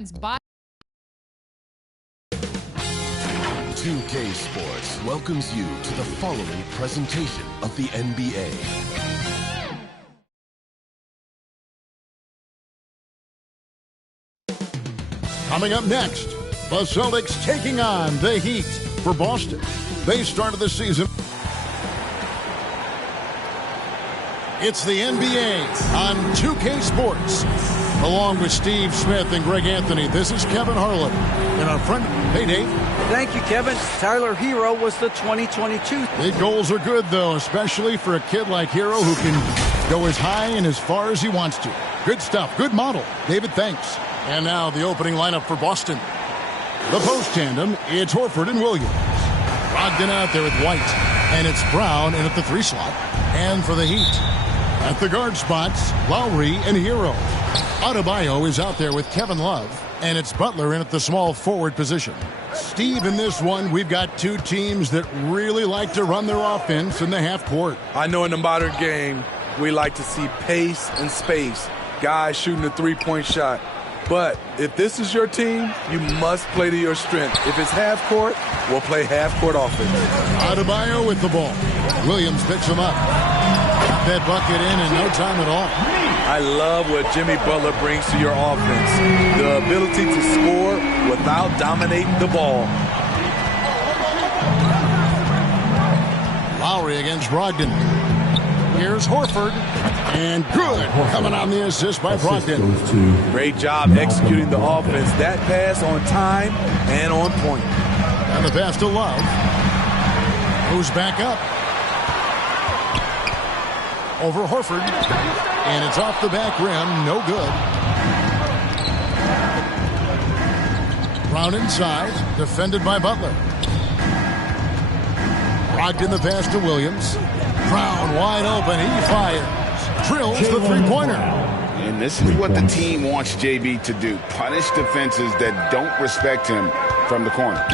By 2K Sports welcomes you to the following presentation of the NBA. Coming up next, the Celtics taking on the Heat for Boston. They started the season. It's the NBA on 2K Sports. Along with Steve Smith and Greg Anthony, this is Kevin Harlan. And our friend, hey Dave. Thank you, Kevin. Tyler Hero was the 2022. The goals are good, though, especially for a kid like Hero who can go as high and as far as he wants to. Good stuff. Good model. David, thanks. And now the opening lineup for Boston. The post tandem, it's Horford and Williams. Brogdon out there with White. And it's Brown in at the 3 slot. And for the Heat, at the guard spots, Lowry and Hero. Adebayo is out there with Kevin Love. And it's Butler in at the small forward position. Steve, in this one, we've got two teams that really like to run their offense in the half court. I know in the modern game, we like to see pace and space. Guys shooting the three-point shot. But if this is your team, you must play to your strength. If it's half court, we'll play half court offense. Adebayo with the ball. Williams picks him up. Got that bucket in no time at all. I love what Jimmy Butler brings to your offense. The ability to score without dominating the ball. Lowry against Brogdon. Here's Horford. And good. Coming on the assist by Brogdon. Great job executing the offense. That pass on time and on point. And the pass to Love. Moves back up. Over Horford. And it's off the back rim. No good. Brown inside. Defended by Butler. Brogdon the pass to Williams. Brown wide open. He fires. Drills the three-pointer. And this is what the team wants JB to do. Punish defenses that don't respect him from the corner.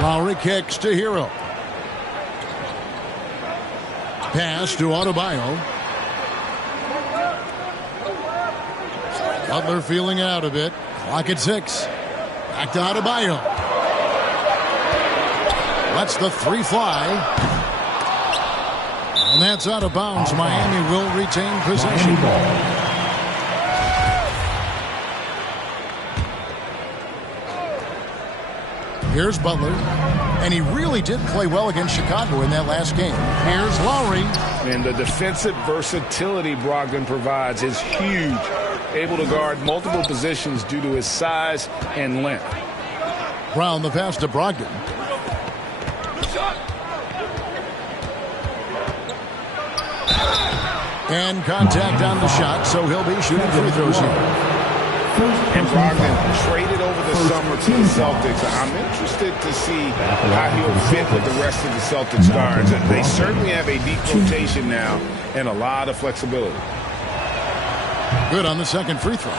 Lowry kicks to Hero. Pass to Adebayo. Butler feeling out a bit. Clock at 6. Back to Adebayo. Lets the 3 fly. And that's out of bounds. Miami will retain possession. Here's Butler. And he really did play well against Chicago in that last game. Here's Lowry. And the defensive versatility Brogdon provides is huge. Able to guard multiple positions due to his size and length. Brown the pass to Brogdon. And contact on the shot, so he'll be shooting free throws here. And Brogdon traded over the summer to the Celtics. I'm interested to see how he'll fit with the rest of the Celtics guards. They certainly have a deep rotation now and a lot of flexibility. Good on the second free throw.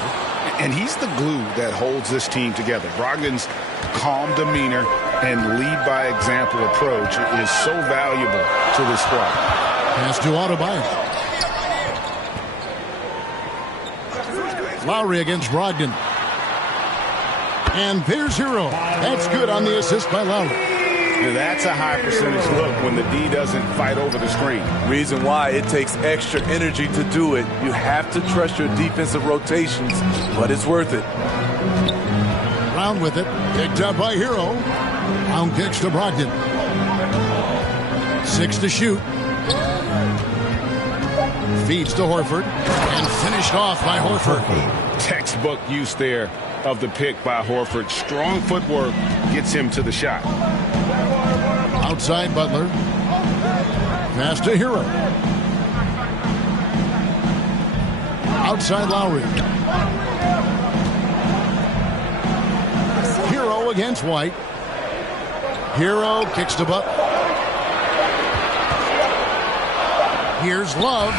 And he's the glue that holds this team together. Brogdon's calm demeanor and lead by example approach is so valuable to this squad. Pass to Adebayo. Lowry against Brogdon. And there's Hero. That's good on the assist by Lowry. Now that's a high percentage look when the D doesn't fight over the screen. Reason why it takes extra energy to do it. You have to trust your defensive rotations, but it's worth it. Brown with it. Picked up by Hero. Brown kicks to Brogdon. 6 to shoot. Feeds to Horford. And finished off by Horford. Textbook use there of the pick by Horford. Strong footwork gets him to the shot. Outside Butler. Pass to Hero. Outside Lowry. Hero against White. Hero kicks to Butler. Here's Love.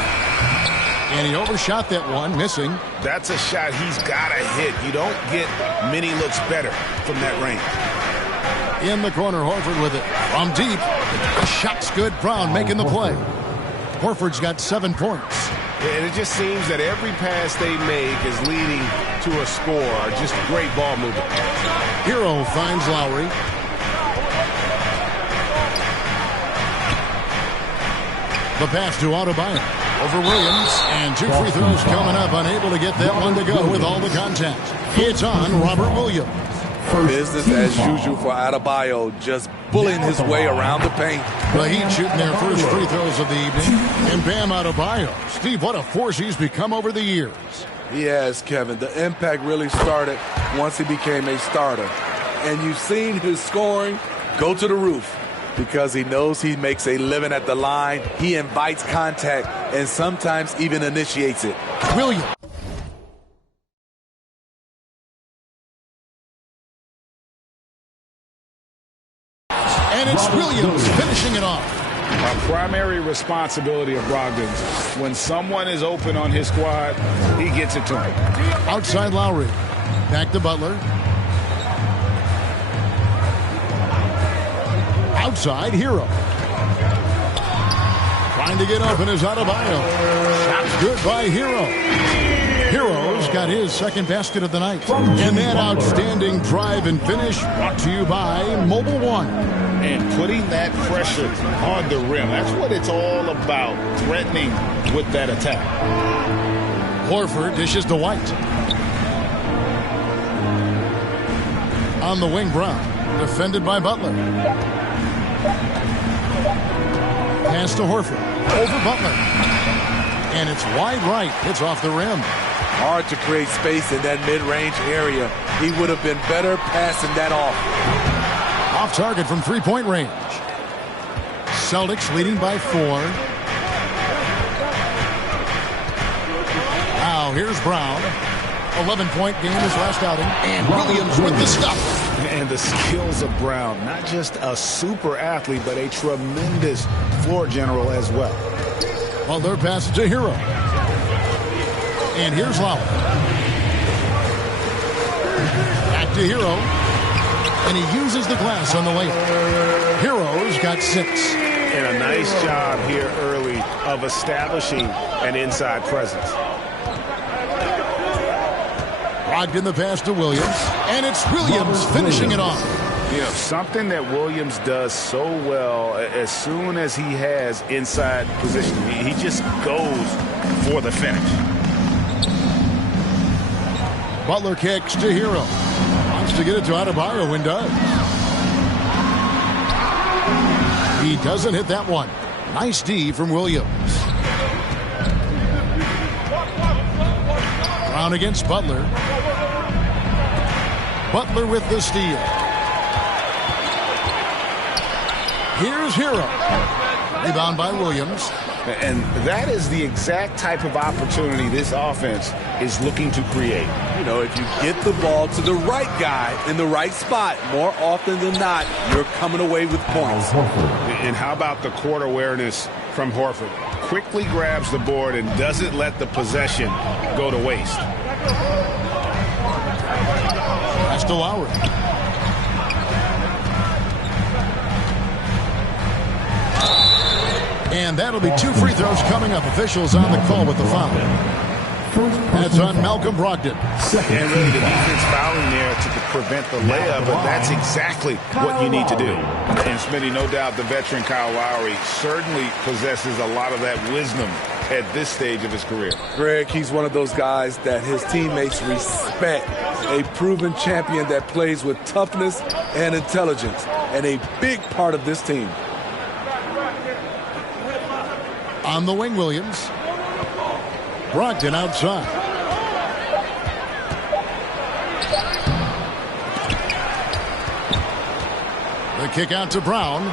And he overshot that one, missing. That's a shot he's got to hit. You don't get many looks better from that range. In the corner, Horford with it. From deep. The shot's good. Brown making the play. Horford's got 7 points. And it just seems that every pass they make is leading to a score. Just great ball movement. Hero finds Lowry. The pass to Adebayo over Williams, and 2 free throws coming up, unable to get that one to go with all the contact. It's on Robert Williams. Business as usual for Adebayo, just bullying his way around the paint. The Heat shooting their first free throws of the evening, and Bam Adebayo. Steve, what a force he's become over the years. He has, Kevin. The impact really started once he became a starter. And you've seen his scoring go to the roof. Because he knows he makes a living at the line, he invites contact and sometimes even initiates it. Williams. And it's Williams finishing it off. A primary responsibility of Brogdon's. When someone is open on his squad, he gets it to him. Outside Lowry. Back to Butler. Outside Hero. Trying to get open is Adebayo. Shots good by Hero. Hero's got his second basket of the night. And that outstanding drive and finish brought to you by Mobile One. And putting that pressure on the rim. That's what it's all about, threatening with that attack. Horford dishes to White. On the wing, Brown. Defended by Butler. Pass to Horford. Over Butler. And it's wide right. It's off the rim. Hard to create space in that mid-range area. He would have been better passing that off. Off target from three-point range. Celtics leading by 4. Now here's Brown. 11-point game his last outing. And Williams with the stuff. And the skills of Brown. Not just a super athlete, but a tremendous floor general as well. Butler passes to Hero. And here's Lowry. Back to Hero. And he uses the glass on the layup. Hero's got 6. And a nice job here early of establishing an inside presence. Brogdon the pass to Williams. And it's Williams finishing it off. You know, something that Williams does so well as soon as he has inside position, he just goes for the finish. Butler kicks to Hero. Wants to get it to Adebayo and does. He doesn't hit that one. Nice D from Williams. Brown against Butler. Butler with the steal. Here's Hero. Rebound by Williams. And that is the exact type of opportunity this offense is looking to create. You know, if you get the ball to the right guy in the right spot, more often than not, you're coming away with points. And how about the court awareness from Horford? Quickly grabs the board and doesn't let the possession go to waste. Pass to Lowry. And that'll be 2 free throws coming up. Officials on the call with the foul. That's on Malcolm Brogdon. And really the defense fouling there to prevent the layup, but that's exactly what you need to do. And Smitty, no doubt the veteran Kyle Lowry certainly possesses a lot of that wisdom at this stage of his career. Greg, he's one of those guys that his teammates respect. A proven champion that plays with toughness and intelligence, and a big part of this team. On the wing, Williams. Brogdon outside. The kick out to Brown.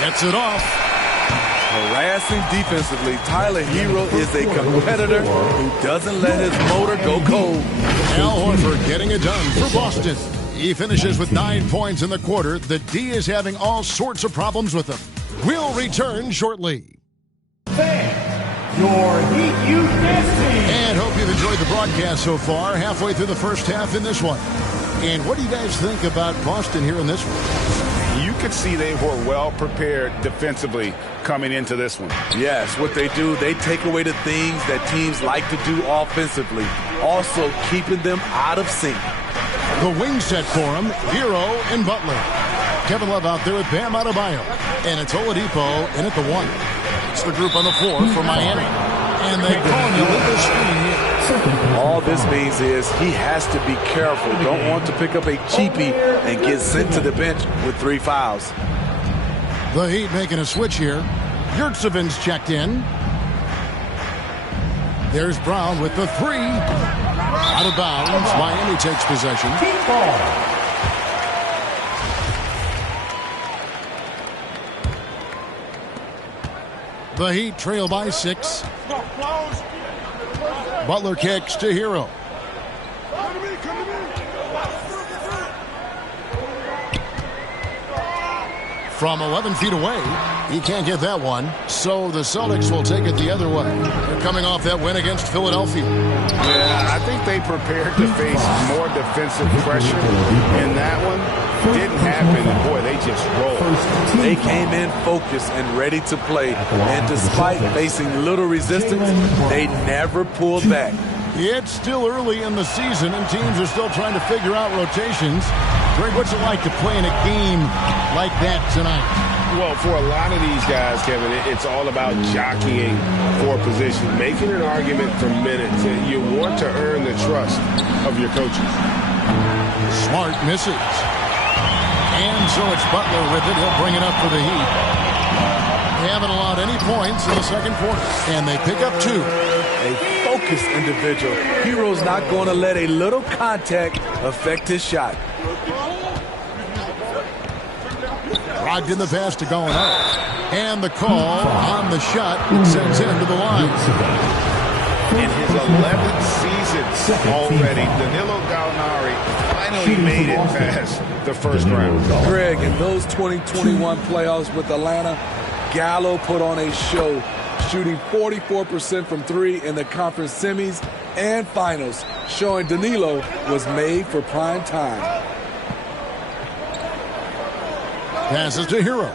Gets it off. Harassing defensively, Tyler Hero is a competitor who doesn't let his motor go cold. Al Horford getting it done for Boston. He finishes with 9 points in the quarter. The D is having all sorts of problems with him. We'll return shortly. Your Heat Youth Dance Team. And hope you've enjoyed the broadcast so far. Halfway through the first half in this one. And what do you guys think about Boston here in this one? You could see they were well prepared defensively coming into this one. Yes, what they do, they take away the things that teams like to do offensively, also keeping them out of sync. The wing set for him, Hero and Butler. Kevin Love out there with Bam Adebayo. And it's Oladipo in at the 1. It's the group on the floor for Miami. And they call an illegal screen here. All this means is he has to be careful. Don't want to pick up a cheapie and get sent to the bench with 3 fouls. The Heat making a switch here. Yurtseven's checked in. There's Brown with the 3. Out of bounds. Miami takes possession. The Heat trail by 6. Butler kicks to Hero. From 11 feet away, he can't get that one. So the Celtics will take it the other way. They're coming off that win against Philadelphia. Yeah, I think they prepared to face more defensive pressure, and that one didn't happen. And boy, they just rolled. They came in focused and ready to play, and despite facing little resistance, they never pulled back. It's still early in the season, and teams are still trying to figure out rotations. Greg, what's it like to play in a game like that tonight? Well, for a lot of these guys, Kevin, it's all about jockeying for position, making an argument for minutes. And you want to earn the trust of your coaches. Smart misses. And so it's Butler with it. He'll bring it up for the Heat. They haven't allowed any points in the second quarter, and they pick up 2. A focused individual. Hero's not going to let a little contact affect his shot. Brogdon the pass to going up. And the call on the shot. It sends him to the line. In his 11th season already, Danilo Gallinari finally made it past the first round. Greg, in those 2021 playoffs with Atlanta, Gallo put on a show, shooting 44% from 3 in the conference semis and finals, showing Danilo was made for prime time. Passes to Hero.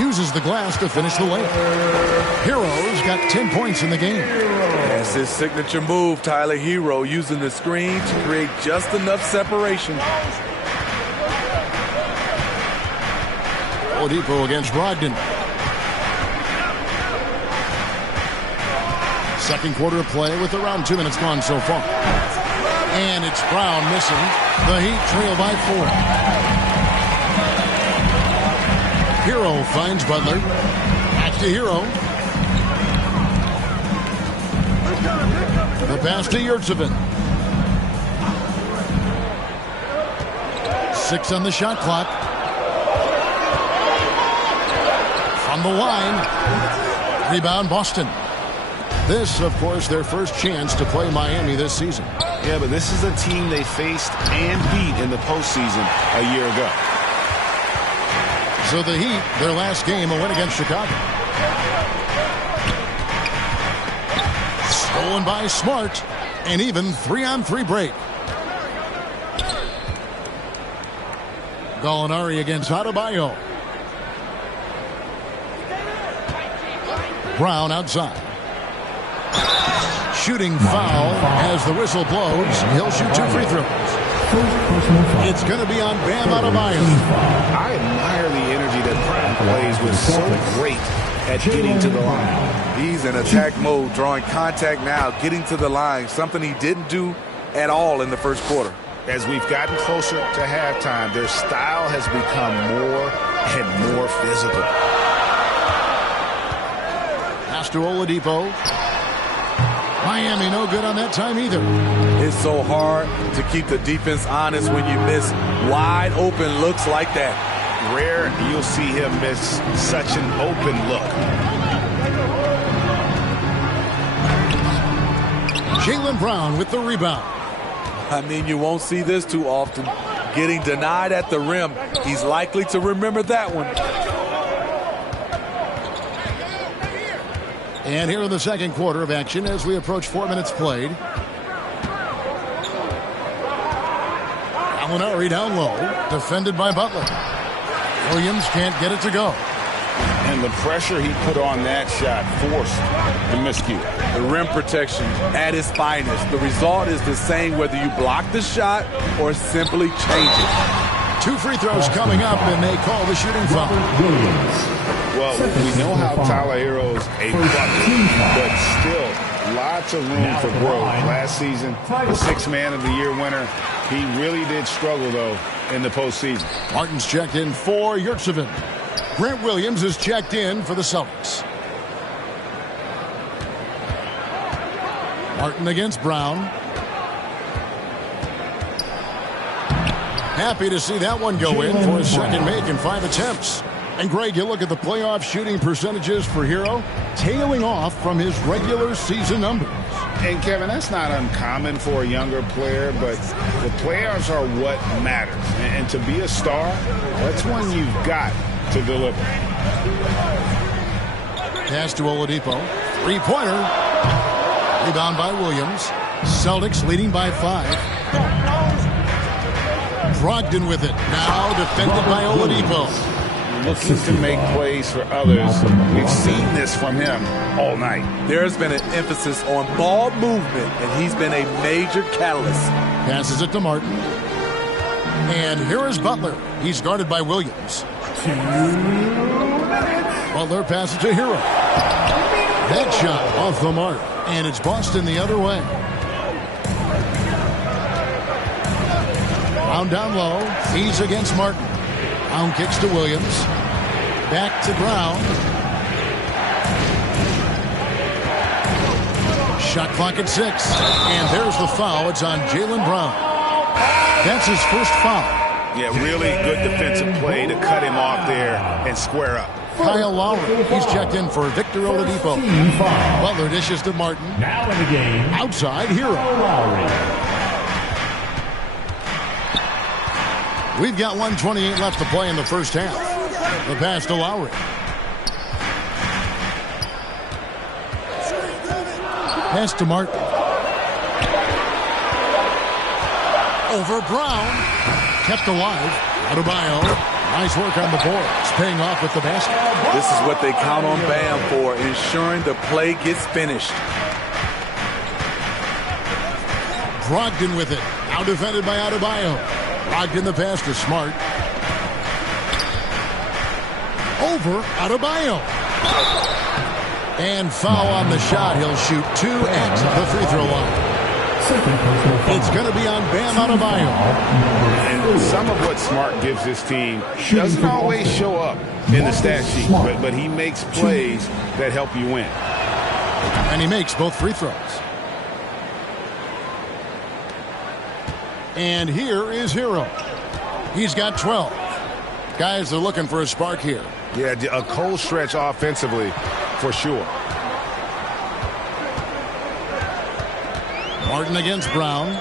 Uses the glass to finish the layup. Hero's got 10 points in the game. That's his signature move, Tyler. Hero using the screen to create just enough separation. Oladipo against Brogdon. Second quarter of play with around 2 minutes gone so far. And it's Brown missing. The Heat trail by 4. Hero finds Butler. Back to Hero. The pass to Yurtseven. 6 on the shot clock. From the line. Rebound Boston. This, of course, their first chance to play Miami this season. Yeah, but this is a team they faced and beat in the postseason a year ago. So the Heat, their last game, a win against Chicago. Stolen by Smart. An even 3-on-3 break. Gallinari against Adebayo. Brown outside. Shooting foul as the whistle blows. He'll shoot 2 free throws. It's going to be on Bam Adebayo. I admire the energy that Brown plays with, so great at getting to the line. He's in attack mode, drawing contact now, getting to the line, something he didn't do at all in the first quarter. As we've gotten closer to halftime, their style has become more and more physical. Pass to Oladipo. Miami no good on that time either. It's so hard to keep the defense honest when you miss wide open looks like that. Rare you'll see him miss such an open look. Jaylen Brown with the rebound. I mean, you won't see this too often. Getting denied at the rim. He's likely to remember that one. And here in the second quarter of action as we approach 4 minutes played. Gallinari down low, defended by Butler. Williams can't get it to go. And the pressure he put on that shot forced the miscue. The rim protection at its finest. The result is the same whether you block the shot or simply change it. 2 free throws coming up, and they call the shooting foul. Well, we know how Tyler Hero's a bucket, but still lots of room for growth. Last season, the 6th Man of the Year winner. He really did struggle, though, in the postseason. Martin's checked in for Yurtseven. Grant Williams is checked in for the Celtics. Martin against Brown. Happy to see that one go in for his second make in 5 attempts. And Greg, you look at the playoff shooting percentages for Hero, tailing off from his regular season numbers. And Kevin, that's not uncommon for a younger player, but the playoffs are what matters. And to be a star, that's when you've got to deliver. Pass to Oladipo. 3-pointer. Rebound by Williams. Celtics leading by 5. Brogdon with it. Now defended by Oladipo. Looking to make plays for others. We've seen this from him all night. There's been an emphasis on ball movement, and he's been a major catalyst. Passes it to Martin. And here is Butler. He's guarded by Williams. Butler passes to Hero. That shot off the mark. And it's Boston the other way. Brown down low. He's against Martin. Brown kicks to Williams. Back to Brown. Shot clock at 6. And there's the foul. It's on Jaylen Brown. That's his first foul. Yeah, really good defensive play to cut him off there and square up. Kyle Lowry. He's checked in for Victor Oladipo. Butler dishes to Martin. Now in the game, Outside Hero. Lowry. We've got 1:28 left to play in the first half. The pass to Lowry. Pass to Martin. Over Brown. Kept alive. Adebayo. Nice work on the boards. Paying off with the basket. This is what they count on Bam for, ensuring the play gets finished. Brogdon with it. Now defended by Adebayo. Brogdon the pass to Smart. Over Adebayo. And foul on the shot. He'll shoot 2 at the free throw line. It's going to be on Bam Adebayo. And some of what Smart gives this team doesn't always show up in the stat sheet, but he makes plays that help you win. And he makes both free throws. And here is Hero. He's got 12. Guys are looking for a spark here. Yeah, a cold stretch offensively for sure. Martin against Brown.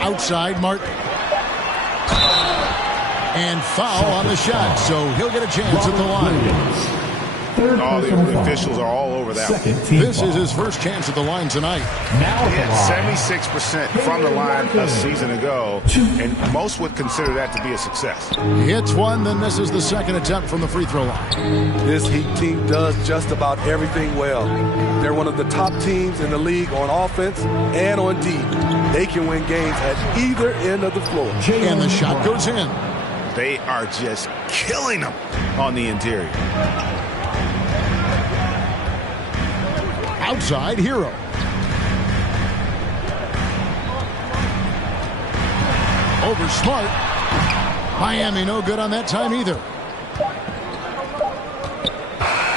Outside Martin. And foul on the shot, so he'll get a chance at the line. All the officials are all over that one. This is his first chance at the line tonight. He had 76% from the line a season ago, and most would consider that to be a success. Hits one, then misses the second attempt from the free throw line. This Heat team does just about everything well. They're one of the top teams in the league on offense and on D. They can win games at either end of the floor. And the shot goes in. They are just killing them on the interior. Outside Hero. Over Smart. Miami no good on that time either.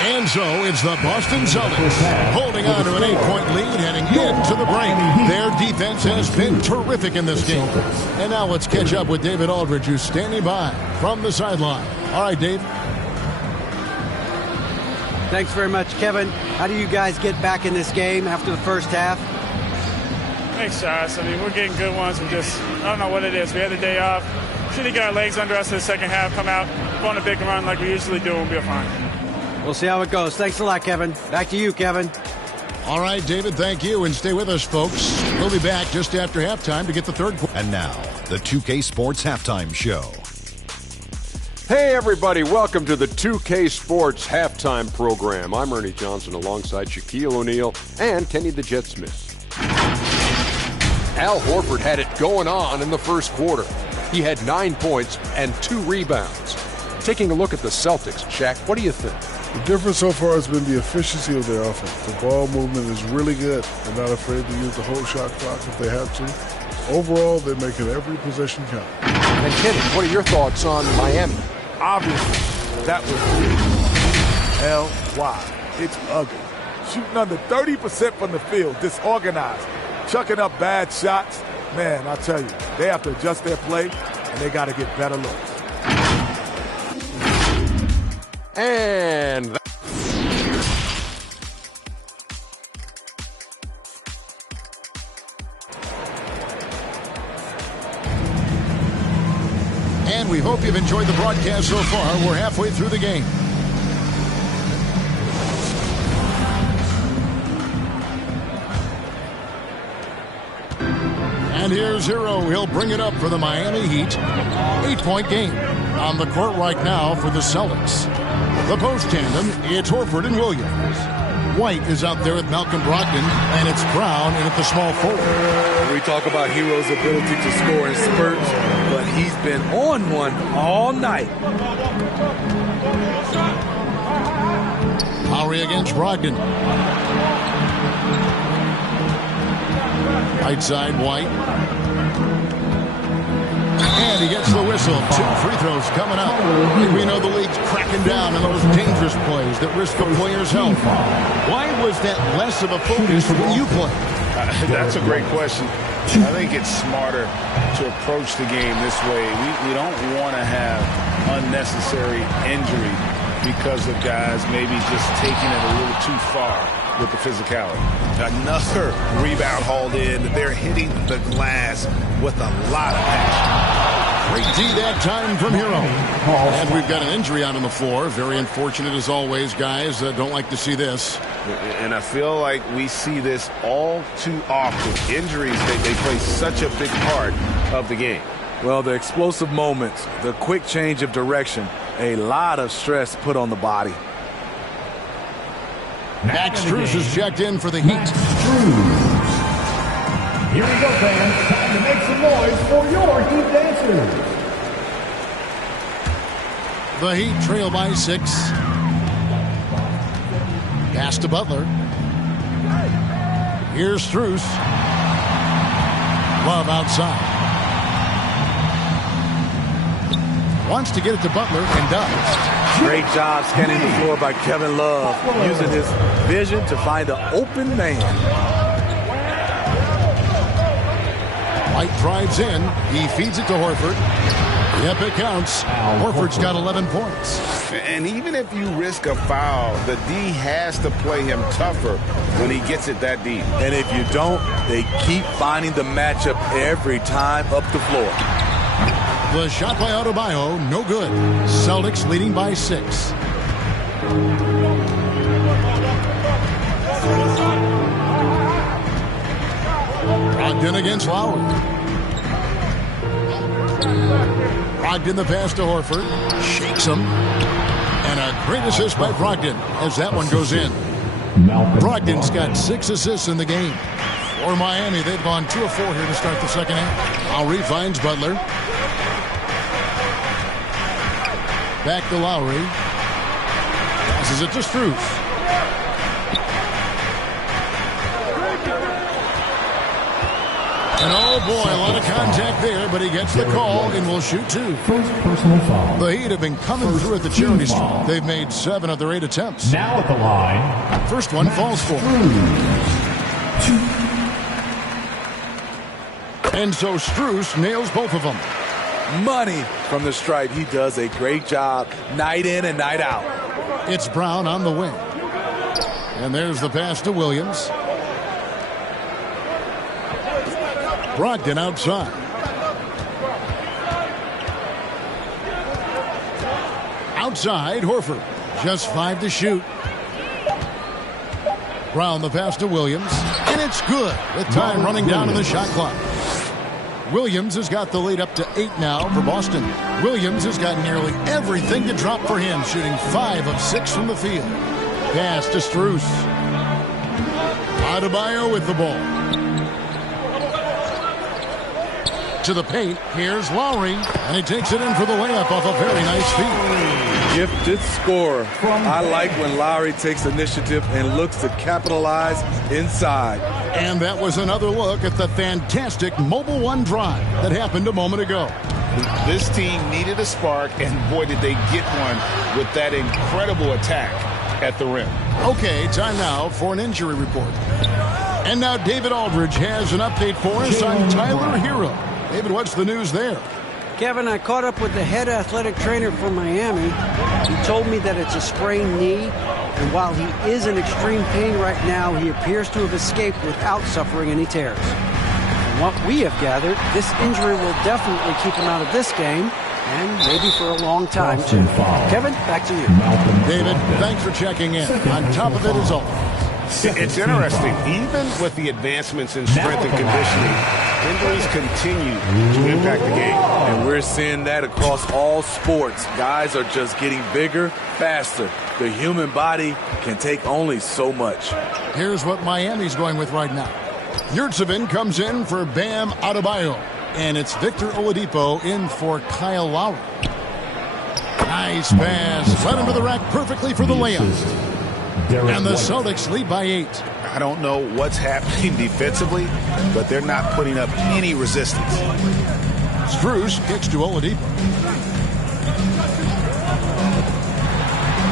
And so it's the Boston Celtics holding on to an 8-point lead heading into the break. Their defense has been terrific in this game. And now let's catch up with David Aldridge, who's standing by from the sideline. All right, Dave. Thanks very much, Kevin. How do you guys get back in this game after the first half? Thanks, Josh. I mean, we're getting good ones. I don't know what it is. We had the day off. Should have got our legs under us in the second half, come out, go on a big run like we usually do, and we'll be fine. We'll see how it goes. Thanks a lot, Kevin. Back to you, Kevin. All right, David, thank you. And stay with us, folks. We'll be back just after halftime to get the third quarter. And now, the 2K Sports Halftime Show. Hey everybody, welcome to the 2K Sports Halftime Program. I'm Ernie Johnson alongside Shaquille O'Neal and Kenny the Jet Smith. Al Horford had it going on in the first quarter. He had 9 points and 2 rebounds. Taking a look at the Celtics, Shaq, what do you think? The difference so far has been the efficiency of their offense. The ball movement is really good. They're not afraid to use the whole shot clock if they have to. Overall, they're making every possession count. And Kenny, what are your thoughts on Miami? Obviously, that was L-Y. It's ugly. Shooting under 30% from the field, disorganized, chucking up bad shots. Man, I tell you, they have to adjust their play, and they got to get better looks. And we hope you've enjoyed the broadcast so far. We're halfway through the game. And here's Hero. He'll bring it up for the Miami Heat. 8-point game. On the court right now for the Celtics. The post tandem, it's Horford and Williams. White is out there with Malcolm Brogdon, and it's Brown in at the small forward. We talk about Hero's ability to score in spurts, but he's been on one all night. Lowry against Brogdon. Right side, White. And he gets the whistle. 2 free throws coming up. We know the league's cracking down on those dangerous plays that risk a player's health. Why was that less of a focus when you play? That's a great question. I think it's smarter to approach the game this way. We don't want to have unnecessary injury because of guys maybe just taking it a little too far with the physicality. Another rebound hauled in. They're hitting the glass with a lot of passion. Great D that time from Hero. And we've got an injury out on the floor. Very unfortunate as always, guys. Don't like to see this. And I feel like we see this all too often. Injuries, they play such a big part of the game. Well, the explosive moments, the quick change of direction, a lot of stress put on the body. Max Strus is checked in for the Heat. Here we go, fans. Time to make some noise for your Heat dancers. The Heat trail by 6. Pass to Butler. Here's Strus. Love outside. Wants to get it to Butler and does. Great job scanning the floor by Kevin Love, using his vision to find an open man. White drives in. He feeds it to Horford. Yep, it counts. Horford's got 11 points. And even if you risk a foul, the D has to play him tougher when he gets it that deep. And if you don't, they keep finding the matchup every time up the floor. The shot by Adebayo, no good. Celtics leading by 6. Brogdon against Lowry. Brogdon the pass to Horford. Shakes him. And a great assist by Brogdon as that one goes in. Brogdon's got 6 assists in the game. For Miami, they've gone 2 of 4 here to start the second half. Lowry finds Butler. Back to Lowry. Passes it to Strus. And oh boy, a lot of contact there, but he gets the call and will shoot 2. First personal foul. The Heat have been coming through at the charity stripe. They've made 7 of their 8 attempts. Now at the line. First one falls for. And so Strus nails both of them. Money from the stripe. He does a great job night in and night out. It's Brown on the wing. And there's the pass to Williams. Brogdon outside. Outside, Horford. Just 5 to shoot. Brown the pass to Williams. And it's good with time running down in the shot clock. Williams has got the lead up to 8 now for Boston. Williams has got nearly everything to drop for him, shooting 5 of 6 from the field. Pass to Strus. Adebayo with the ball. To the paint. Here's Lowry, and he takes it in for the layup off a very nice feed. Gifted scorer. I like when Lowry takes initiative and looks to capitalize inside. And that was another look at the fantastic Mobile One drive that happened a moment ago. This team needed a spark, and boy, did they get one with that incredible attack at the rim. Okay, time now for an injury report. And now David Aldridge has an update for us on Tyler Hero. David, what's the news there? Kevin, I caught up with the head athletic trainer for Miami. He told me that it's a sprained knee, and while he is in extreme pain right now, he appears to have escaped without suffering any tears. From what we have gathered, this injury will definitely keep him out of this game, and maybe for a long time, too. Kevin, back to you. David, thanks for checking in. On top of it is all. It's interesting. Even with the advancements in strength and conditioning, injuries continue to impact the game. And we're seeing that across all sports. Guys are just getting bigger, faster. The human body can take only so much. Here's what Miami's going with right now. Yurtsevin comes in for Bam Adebayo. And it's Victor Oladipo in for Kyle Lowry. Nice pass. Led him to the rack perfectly for the layup. And the Celtics lead by 8. I don't know what's happening defensively, but they're not putting up any resistance. Strus kicks to Oladipo.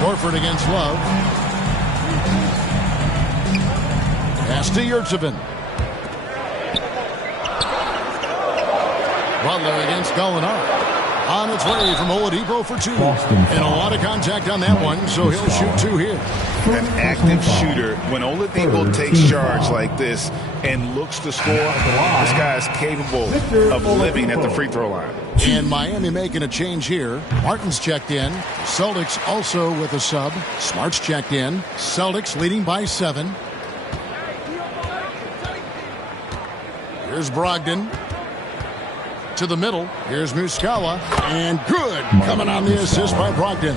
Horford against Love. Pass to Yurtsevin. Butler against Gallinari. On its way from Oladipo for 2. And a lot of contact on that one, so he'll shoot 2 here. An active shooter, when Oladipo takes charge like this and looks to score, this guy is capable of living at the free throw line. And Miami making a change here. Martin's checked in. Celtics also with a sub. Smart's checked in. Celtics leading by 7. Here's Brogdon. To the middle. Here's Muscala. And good. Coming on the assist by Brogdon.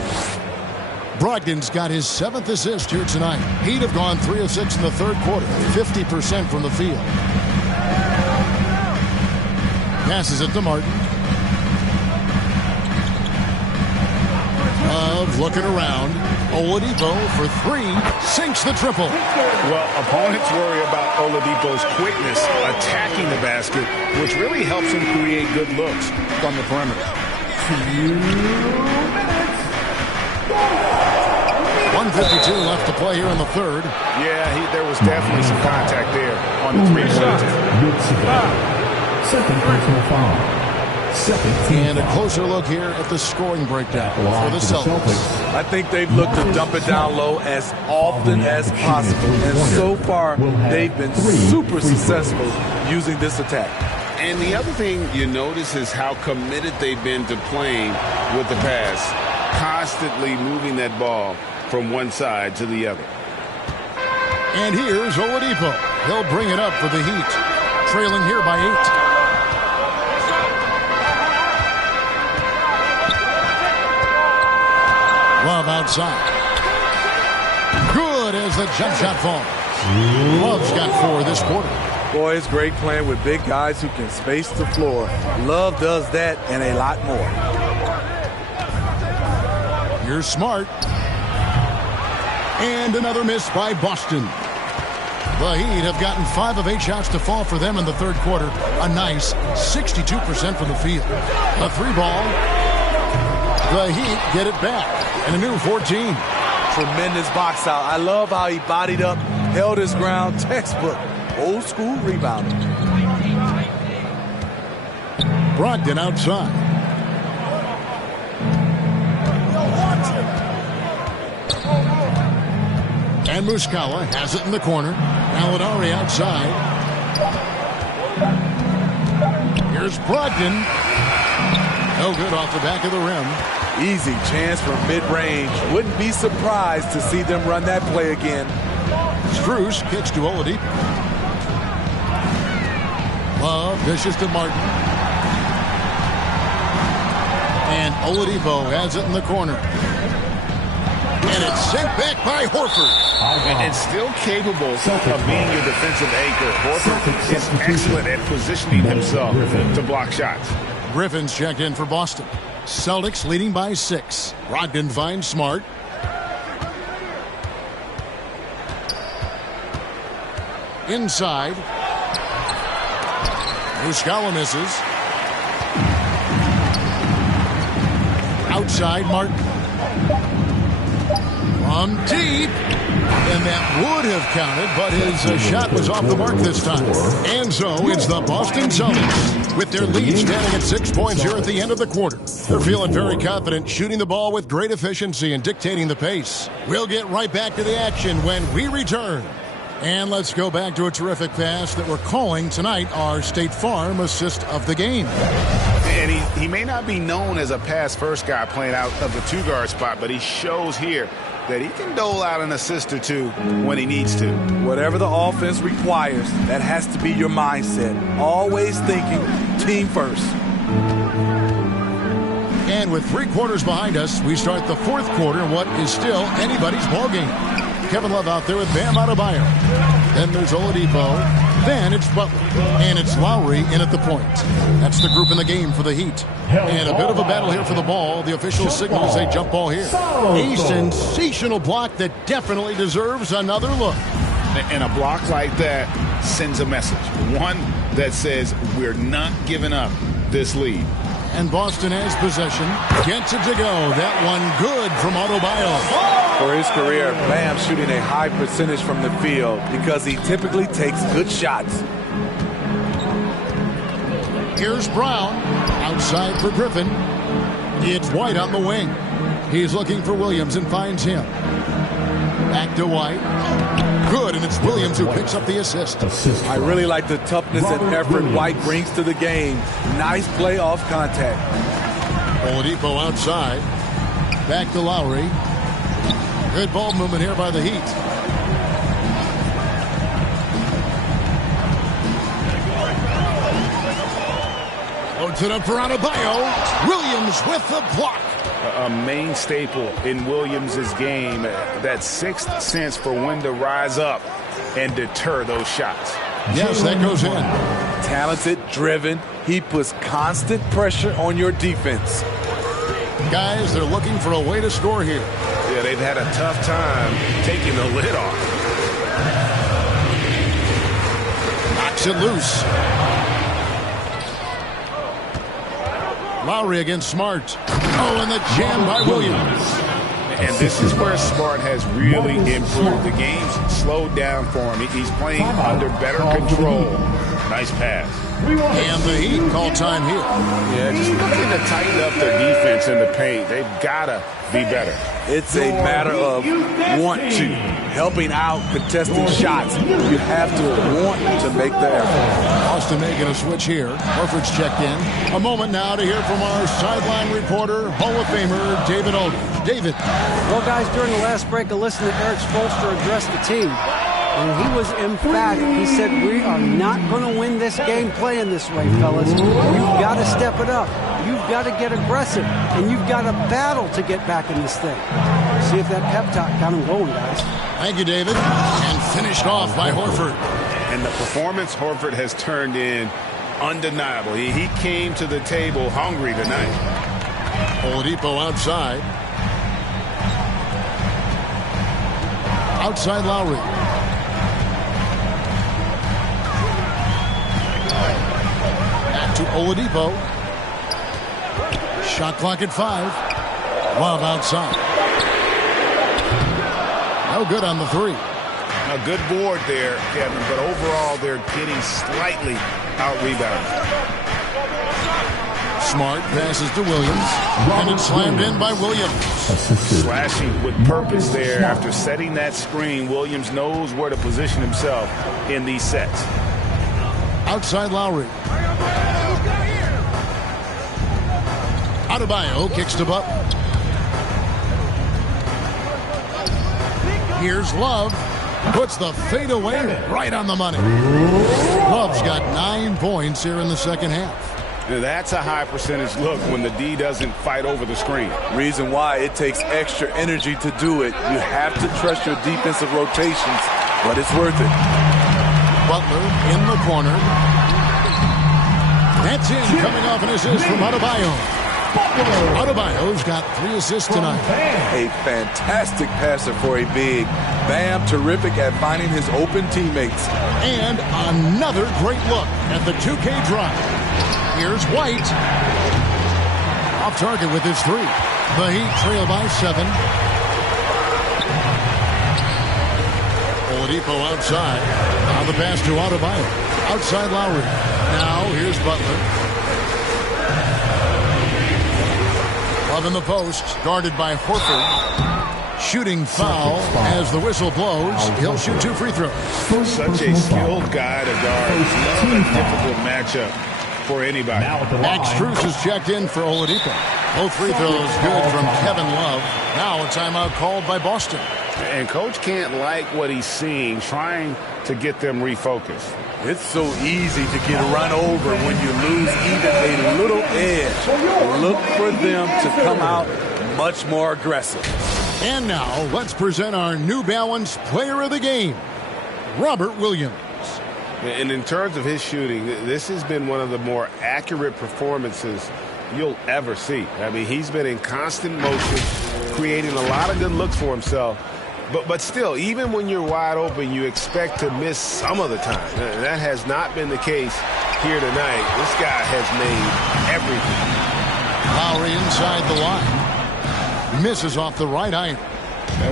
Brogdon's got his 7th assist here tonight. He'd have gone 3 of 6 in the third quarter. 50% from the field. Passes it to Martin. Love looking around. Oladipo for 3. Sinks the triple. Well, opponents worry about Oladipo's quickness attacking the basket, which really helps him create good looks from the perimeter. 1:52 left to play here in the third. Yeah, there was definitely some contact there on the three-point attempt. Second personal foul. And a closer look here at the scoring breakdown for the Celtics. I think they've looked to dump it down low as often as possible. And so far, they've been super successful using this attack. And the other thing you notice is how committed they've been to playing with the pass, constantly moving that ball from one side to the other. And here's Oladipo. He'll bring it up for the Heat, trailing here by 8. Love outside. Good as the jump shot falls. Love's got 4 this quarter. Boy, it's great playing with big guys who can space the floor. Love does that and a lot more. Here's Smart. And another miss by Boston. The Heat have gotten 5 of 8 shots to fall for them in the third quarter. A nice 62% from the field. A 3-ball. The Heat get it back. And a new 14. Tremendous box out. I love how he bodied up, held his ground. Textbook. Old school rebounding. Brogdon outside. And Muscala has it in the corner. Gallinari outside. Here's Brogdon. No good off the back of the rim. Easy chance from mid-range. Wouldn't be surprised to see them run that play again. Strus kicks to Oladipo. Love dishes to Martin. And Oladipo has it in the corner. And it's sent back by Horford. And still capable of being your defensive anchor. Horford is excellent at positioning himself to block shots. Griffin's checked in for Boston. Celtics leading by 6. Brogdon finds Smart. Inside. Muscala misses. Outside, Martin. From deep. And that would have counted, but his shot was off the mark this time. And so it's the Boston Celtics with their lead standing at 6 points here at the end of the quarter. They're feeling very confident, shooting the ball with great efficiency and dictating the pace. We'll get right back to the action when we return. And let's go back to a terrific pass that we're calling tonight our State Farm assist of the game. And he may not be known as a pass-first guy playing out of the two-guard spot, but he shows here that he can dole out an assist or two when he needs to. Whatever the offense requires, that has to be your mindset. Always thinking team first. And with 3 quarters behind us, we start the 4th quarter in what is still anybody's ballgame. Kevin Love out there with Bam Adebayo. Then there's Oladipo. Then it's Butler. And it's Lowry in at the point. That's the group in the game for the Heat. And a bit of a battle here for the ball. The official signals a jump ball here. A sensational block that definitely deserves another look. And a block like that sends a message. One that says we're not giving up this lead. And Boston has possession. Gets it to go. That one good from Adebayo. For his career, Bam shooting a high percentage from the field because he typically takes good shots. Here's Brown. Outside for Griffin. It's White on the wing. He's looking for Williams and finds him. Back to White. Good, and it's Williams who picks up the assist. I really like the toughness and effort White brings to the game. Nice play off contact. Oladipo outside. Back to Lowry. Good ball movement here by the Heat. Loads it up for Adebayo. Williams with the block. A main staple in Williams' game, that sixth sense for when to rise up and deter those shots. Yes, that goes in. Talented, driven. He puts constant pressure on your defense. Guys, they're looking for a way to score here. Yeah, they've had a tough time taking the lid off. Knocks it loose. Lowry against Smart. Oh, and the jam by Williams. And this is where Smart has really improved. The game's slowed down for him. He's playing under better control. Nice pass. And the Heat call time here. Yeah, just looking to tighten up their defense in the paint. They've got to be better. It's a matter of want to. Helping out, contesting shots. You have to want to make the effort. Boston making a switch here. Horford's checked in. A moment now to hear from our sideline reporter, Hall of Famer David Aldridge. David. Well, guys, during the last break, I listened to Eric Spoelstra address the team. And he was emphatic. He said, we are not going to win this game playing this way, fellas. You've got to step it up. You've got to get aggressive. And you've got to battle to get back in this thing. See if that pep talk got him going, guys. Thank you, David. And finished off by Horford. And the performance Horford has turned in undeniable. He came to the table hungry tonight. Oladipo outside. Outside Lowry. Back to Oladipo. Shot clock at 5. Love outside. No good on the 3. A good board there, Kevin, but overall they're getting slightly out-rebounded. Smart passes to Williams, and it's slammed in by Williams. Slashing with purpose there after setting that screen. Williams knows where to position himself in these sets. Outside Lowry. Adebayo kicks to Butler. Here's Love. Puts the fadeaway right on the money. Love's got 9 points here in the second half. Now that's a high percentage look when the D doesn't fight over the screen. Reason why it takes extra energy to do it. You have to trust your defensive rotations, but it's worth it. Butler in the corner. That's in, coming off an assist from Adebayo. Adebayo's got 3 assists tonight. A fantastic passer for a big. Bam, terrific at finding his open teammates. And another great look at the 2K drive. Here's White. Off target with his 3. The Heat trail by 7. Oladipo outside. Now the pass to Adebayo. Outside Lowry. Now here's Butler. Love in the post. Guarded by Horford. Shooting foul as the whistle blows. He'll shoot 2 free throws. Such a skilled guy to guard. Not a difficult matchup for anybody. Max Strus is checked in for Oladipo. Both free throws good from Kevin Love. Now a timeout called by Boston. And coach can't like what he's seeing, trying to get them refocused. It's so easy to get run over when you lose even a little edge. Look for them to come out much more aggressive. And now let's present our New Balance Player of the Game, Robert Williams. And in terms of his shooting, this has been one of the more accurate performances you'll ever see. I mean, he's been in constant motion, creating a lot of good looks for himself. But still, even when you're wide open, you expect to miss some of the time. That has not been the case here tonight. This guy has made everything. Lowry inside the line. Misses off the right iron.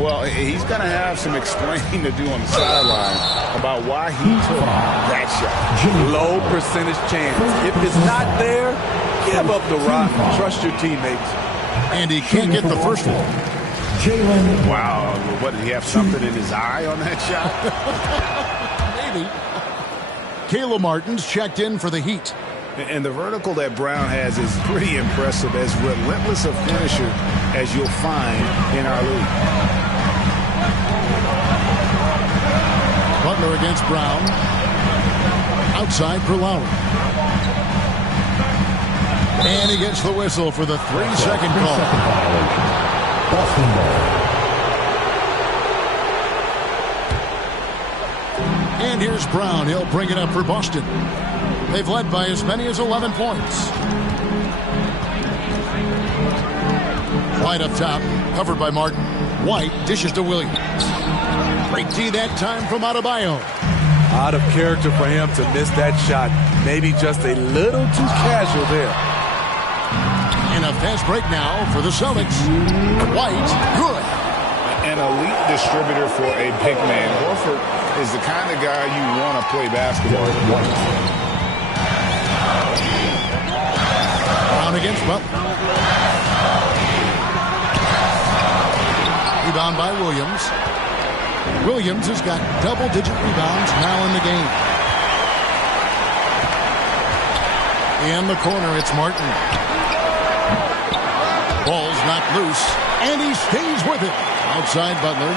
Well, he's going to have some explaining to do on the sideline about why he took that shot. Low percentage chance. If it's not there, give up the rock. Trust your teammates. And he can't get the first one. Wow. What, did he have something in his eye on that shot? Maybe. Caleb Martin's checked in for the Heat. And the vertical that Brown has is pretty impressive, as relentless a finisher as you'll find in our league. Butler against Brown. Outside for Lowry. And he gets the whistle for the 3-second call. Boston ball. And here's Brown. He'll bring it up for Boston. They've led by as many as 11 points. White up top, covered by Martin. White dishes to Williams. Great D that time from Adebayo. Out of character for him to miss that shot. Maybe just a little too casual there. And a fast break now for the Celtics. White, good. An elite distributor for a big man. Horford is the kind of guy you want to play basketball with. Brown against Butler. Rebound by Williams. Williams has got double-digit rebounds now in the game. In the corner, it's Martin. Ball's knocked loose, and he stays with it. Outside Butler.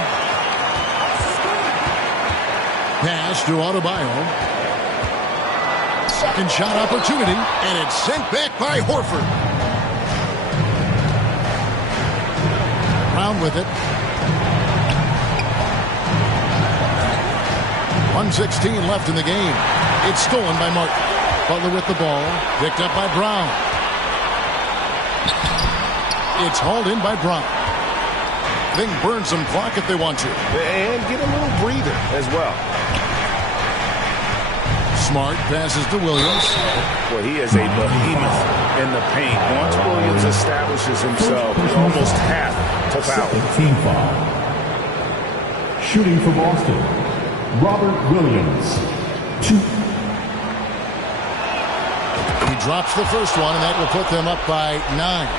Pass to Adebayo. Second shot opportunity, and it's sent back by Horford. Brown with it. 1:16 left in the game. It's stolen by Martin. Butler with the ball. Picked up by Brown. It's hauled in by Brown. They can burn some clock if they want to. And get a little breather as well. Smart passes to Williams. Well, he is a behemoth in the paint. Once Williams establishes himself, you almost have to foul. Team foul. Shooting for Boston, Robert Williams. 2. He drops the first one, and that will put them up by 9.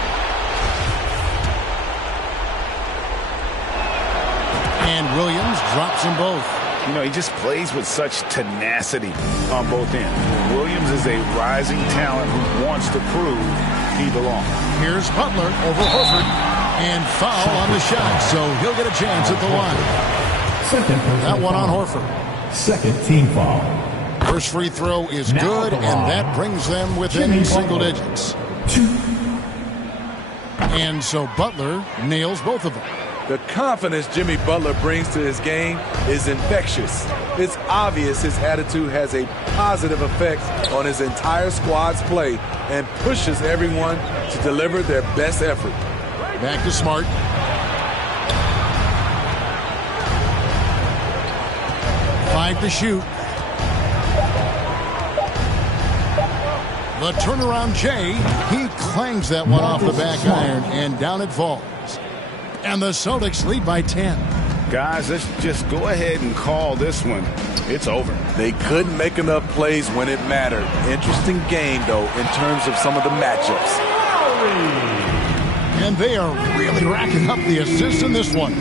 And Williams drops them both. You know, he just plays with such tenacity on both ends. Williams is a rising talent who wants to prove he belongs. Here's Butler over Horford. And foul on the shot, so he'll get a chance at the line. That one on Horford. Second team foul. First free throw is good, and that brings them within single digits. And so Butler nails both of them. The confidence Jimmy Butler brings to his game is infectious. It's obvious his attitude has a positive effect on his entire squad's play and pushes everyone to deliver their best effort. Back to Smart. Five to shoot. The turnaround Jay, he clangs that one off the back iron, and down it falls. And the Celtics lead by 10. Guys, let's just go ahead and call this one. It's over. They couldn't make enough plays when it mattered. Interesting game, though, in terms of some of the matchups. And they are really racking up the assists in this one.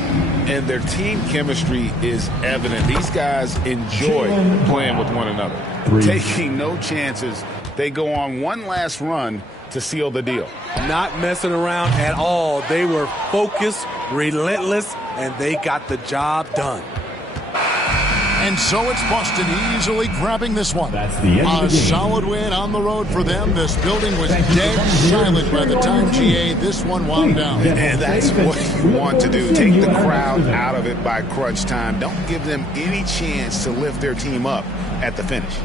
And their team chemistry is evident. These guys enjoy playing with one another. Taking no chances. They go on one last run to seal the deal. Not messing around at all. They were focused, relentless, and they got the job done. And so it's Boston easily grabbing this one. That's the end of the game. A solid win on the road for them. This building was dead silent by the time GA this one wound down. And that's what you want to do. Take the crowd out of it by crunch time. Don't give them any chance to lift their team up at the finish.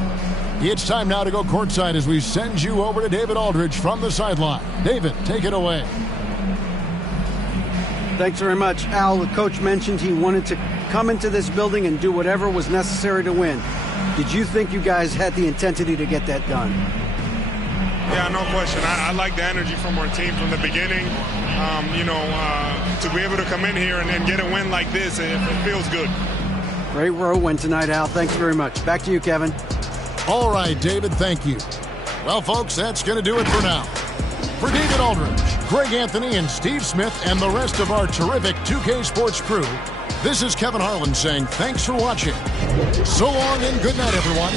It's time now to go courtside as we send you over to David Aldridge from the sideline. David, take it away. Thanks very much, Al. The coach mentioned he wanted to come into this building and do whatever was necessary to win. Did you think you guys had the intensity to get that done? Yeah, no question. I like the energy from our team from the beginning. To be able to come in here and get a win like this, it feels good. Great road win tonight, Al. Thanks very much. Back to you, Kevin. All right, David, thank you. Well, folks, that's going to do it for now. For David Aldridge, Greg Anthony, and Steve Smith, and the rest of our terrific 2K Sports crew, this is Kevin Harlan saying thanks for watching. So long and good night, everyone.